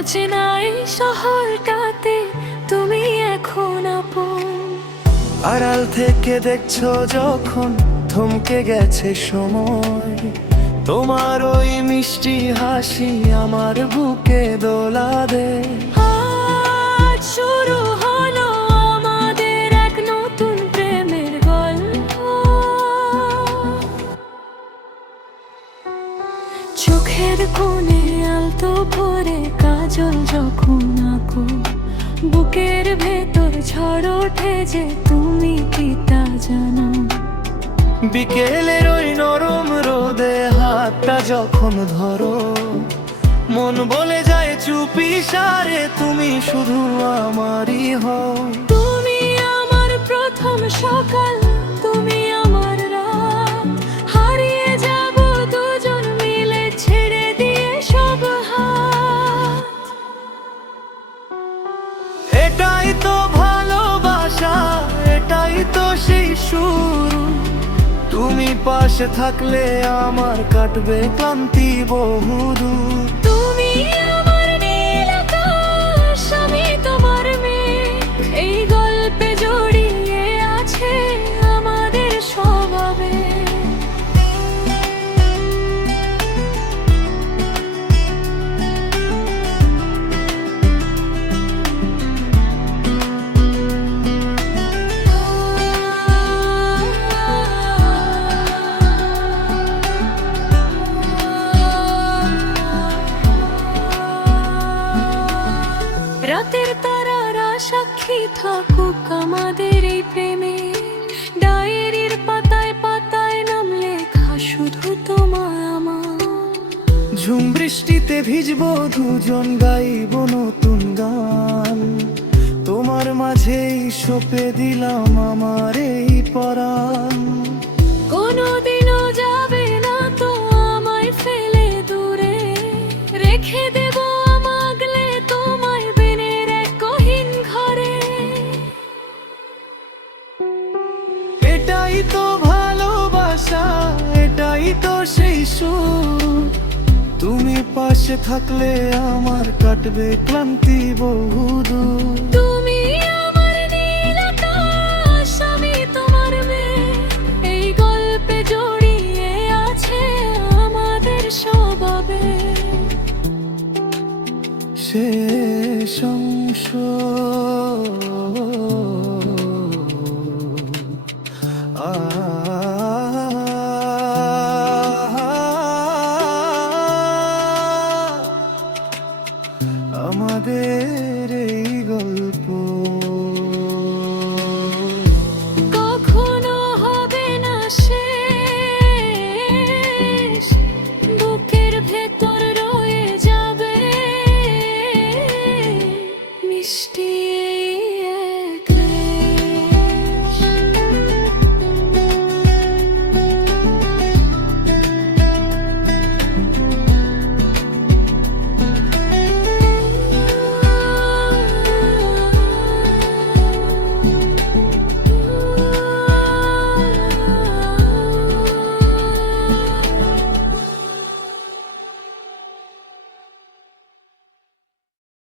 অচেনা এই শহরটাতে তুমি এখন আপন। আড়াল থেকে দেখছো যখন থমকে গেছে সময়, তোমার ওই মিষ্টি হাসি আমার বুকে দোলা দে। আজ শুরু হলো আমাদের এক নতুন প্রেমের গল্প। চোখের কোণে আলতো ভরে কাজল যখন আঁকো, বুকের ভেতর ঝড় ওঠে যে তুমি কি তা জানো। বিকেলের ওই নরম রোদে হাতটা যখন ধরো, মন বলে যায় চুপি সারে তুমি শুধু আমারই হও। তুমি আমার প্রথম সকাল, তুমি আমার রাত, হারিয়ে যাব দুজন মিলে ছেড়ে দিয়ে সব হাত। এটাই তো ভালোবাসা, এটাই তো সেই শুরু। তুমি পাশে থাকলে আমার কাটবে ক্লান্তি বহুদূর। তুমি আমার নীল আকাশ, আমি তোমার মেয়ে, এই গল্পে জড়িয়ে আছে আমাদের স্বভাবে। রাতের তারারা সাক্ষী থাকুক আমাদের এই প্রেমে, ডায়েরির পাতায় পাতায় নাম লেখা শুধু তোমার আমার। ঝুম বৃষ্টিতে ভিজবো দুজন, গাইব নতুন গান, তোমার মাঝেই সঁপে দিলাম আমার এই পরাণ। কোনোদিনও যাবে না তো আমায় ফেলে দূরে, রেখে দেব আমাগলে তোমায় বিনের এক গহীন ঘরে। এটাই তো ভালোবাসা, এটাই তো সেই সুর। তুমি পাশে থাকলে আমার কাটবে ক্লান্তি বহুদূর। তুমি আমার নীল আকাশ, আমি তোমার মেয়ে, এই গল্পে জড়িয়ে আছে আমাদের স্বভাবে। শেষ অংশ।